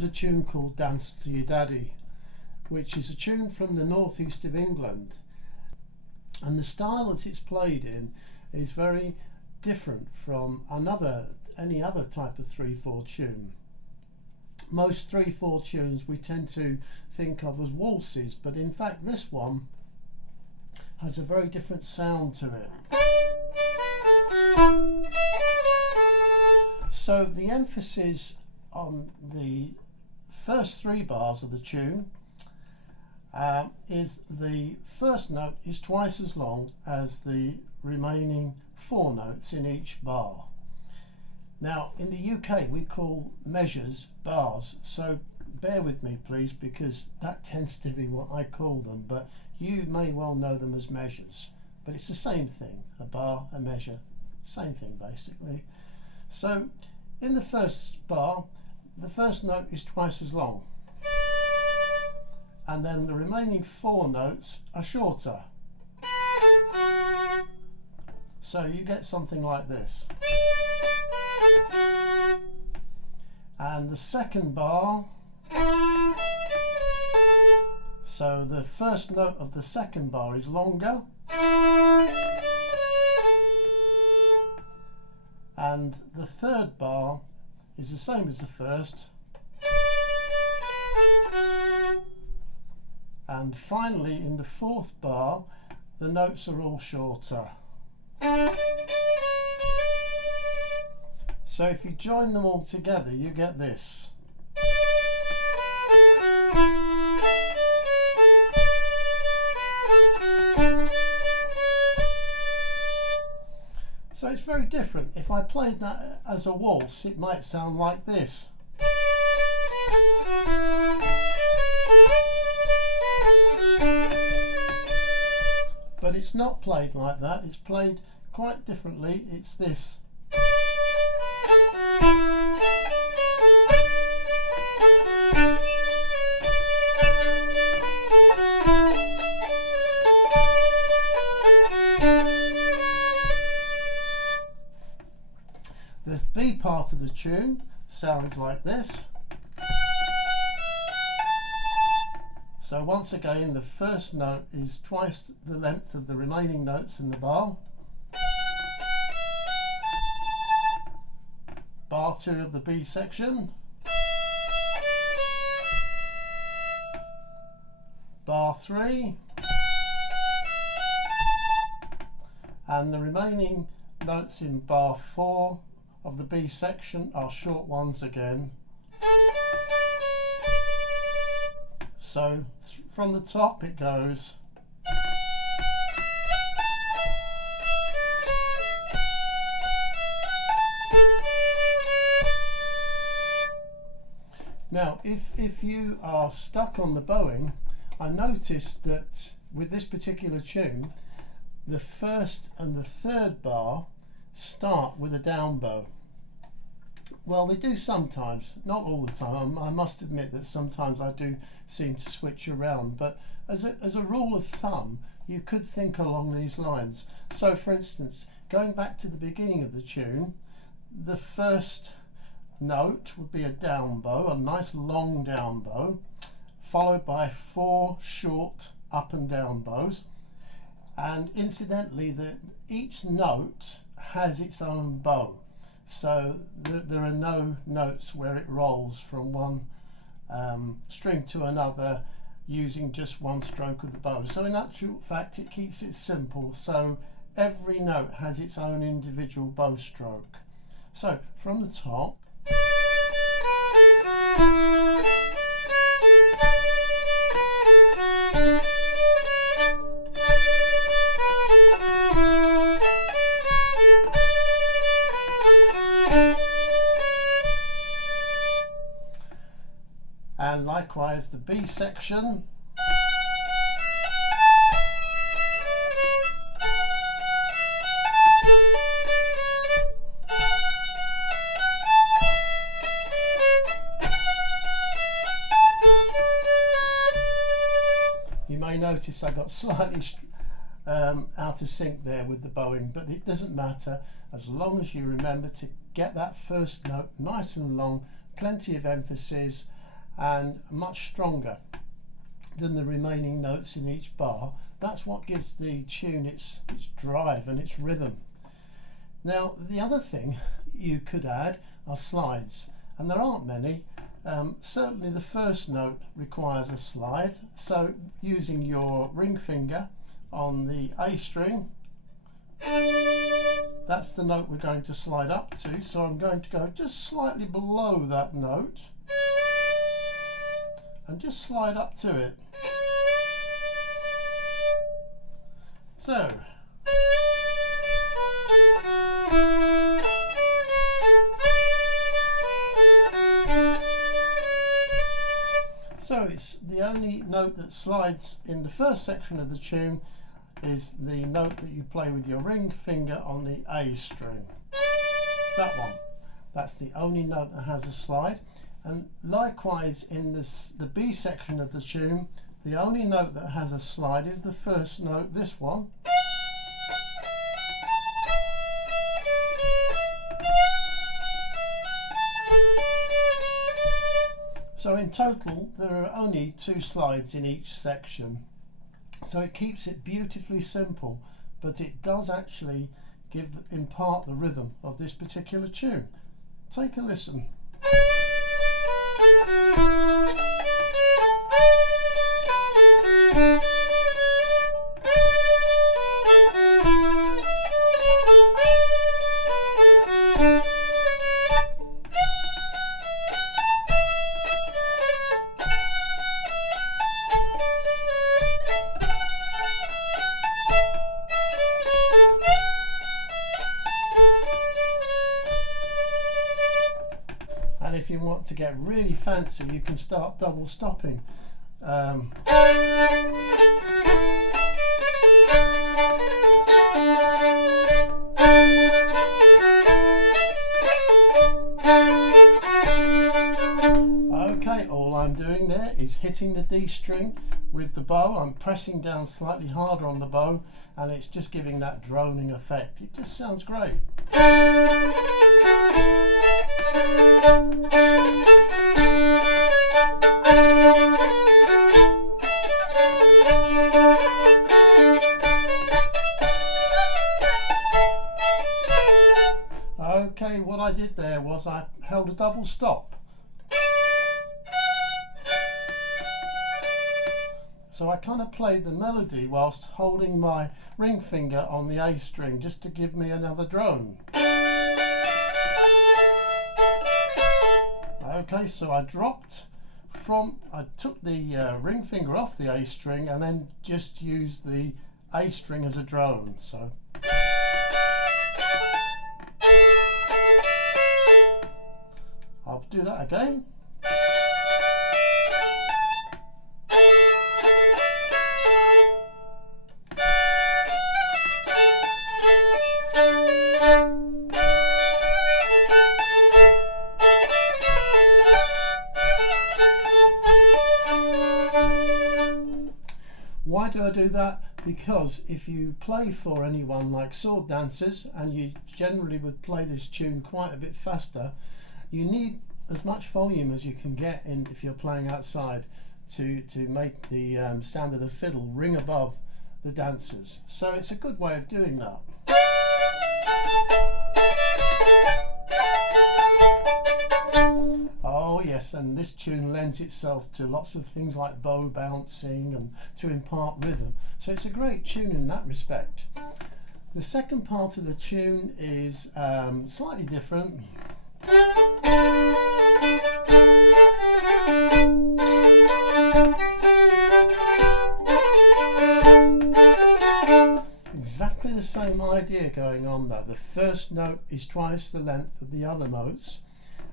was a tune called Dance to Your Daddy, which is a tune from the northeast of England, and the style that it's played in is very different from any other type of 3/4 tune. Most 3/4 tunes we tend to think of as waltzes, but in fact this one has a very different sound to it. So the emphasis on the first 3 bars of the tune is the first note is twice as long as the remaining 4 notes in each bar. Now in the UK we call measures bars, so bear with me please, because that tends to be what I call them, but you may well know them as measures, but it's the same thing. A bar, a measure, same thing basically. So in the first bar, the first note is twice as long, and then the remaining 4 notes are shorter. So you get something like this. And the second bar, so the first note of the second bar is longer, and the third bar is the same as the first, and finally in the 4th bar the notes are all shorter. So if you join them all together you get this. So it's very different. If I played that as a waltz, it might sound like this. But it's not played like that, it's played quite differently. It's this. The B part of the tune sounds like this. So once again the first note is twice the length of the remaining notes in the bar. Bar 2 of the B section. Bar 3. And the remaining notes in bar 4 of the B section are short ones again. So from the top it goes. Now if you are stuck on the bowing, I noticed that with this particular tune the first and the third bar start with a down bow. Well, they do sometimes, not all the time. I must admit that sometimes I do seem to switch around, but as a rule of thumb you could think along these lines. So for instance, going back to the beginning of the tune, the first note would be a down bow, a nice long down bow, followed by 4 short up and down bows, and incidentally each note has its own bow, so there are no notes where it rolls from one string to another using just one stroke of the bow. So in actual fact it keeps it simple, so every note has its own individual bow stroke. So from the top, and likewise the B section. You may notice I got slightly out of sync there with the bowing, but it doesn't matter as long as you remember to get that first note nice and long, plenty of emphasis, and much stronger than the remaining notes in each bar. That's what gives the tune its drive and its rhythm. Now, the other thing you could add are slides, and there aren't many. Certainly the first note requires a slide, so using your ring finger on the A string, that's the note we're going to slide up to, so I'm going to go just slightly below that note and just slide up to it. So it's the only note that slides in the first section of the tune is the note that you play with your ring finger on the A string. That one. That's the only note that has a slide. And likewise in the B section of the tune, the only note that has a slide is the first note, this one. So in total there are only 2 slides in each section. So it keeps it beautifully simple, but it does actually impart the rhythm of this particular tune. Take a listen. And if you want to get really fancy, you can start double stopping. Okay, all I'm doing there is hitting the D string with the bow. I'm pressing down slightly harder on the bow, and it's just giving that droning effect. It just sounds great. Okay, what I did there was I held a double stop. So I kind of played the melody whilst holding my ring finger on the A string just to give me another drone. Okay, so I took the ring finger off the A string and then just used the A string as a drone. So I'll do that again. Why do I do that? Because if you play for anyone like sword dancers, and you generally would play this tune quite a bit faster, you need as much volume as you can get in if you're playing outside to make the sound of the fiddle ring above the dancers. So it's a good way of doing that. Oh yes, and this tune lends itself to lots of things like bow bouncing and to impart rhythm. So it's a great tune in that respect. The second part of the tune is slightly different. Exactly the same idea going on there. The first note is twice the length of the other notes,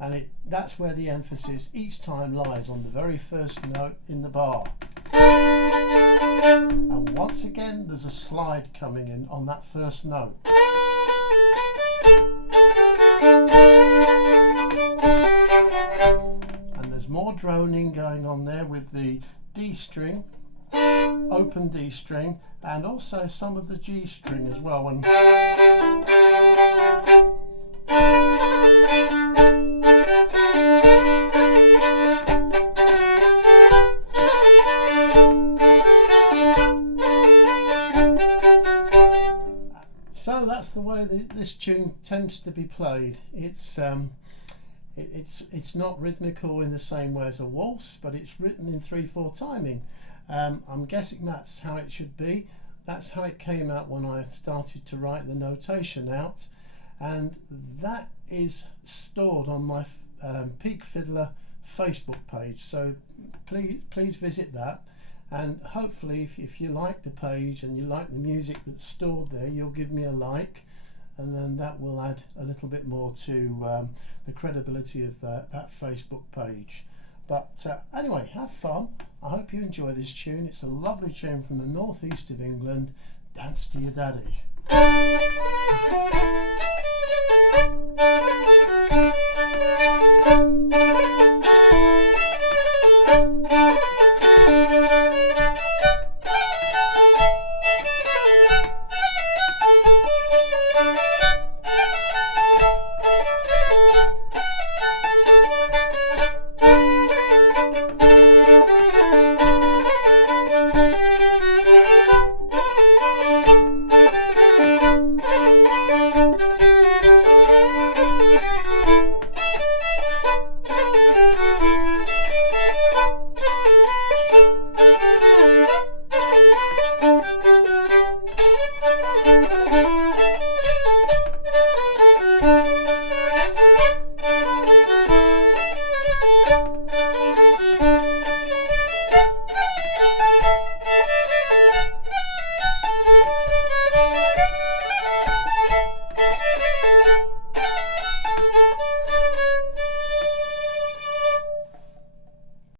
and that's where the emphasis each time lies, on the very first note in the bar. And once again there's a slide coming in on that first note. And there's more droning going on there with the D string, open D string, and also some of the G string as well. And this tune tends to be played. It's not rhythmical in the same way as a waltz, but it's written in 3/4 timing. I'm guessing that's how it should be. That's how it came out when I started to write the notation out, and that is stored on my Peak Fiddler Facebook page. So please visit that, and hopefully if you like the page and you like the music that's stored there, you'll give me a like, and then that will add a little bit more to the credibility of that Facebook page. But anyway, have fun. I hope you enjoy this tune. It's a lovely tune from the northeast of England. Dance to Your Daddy.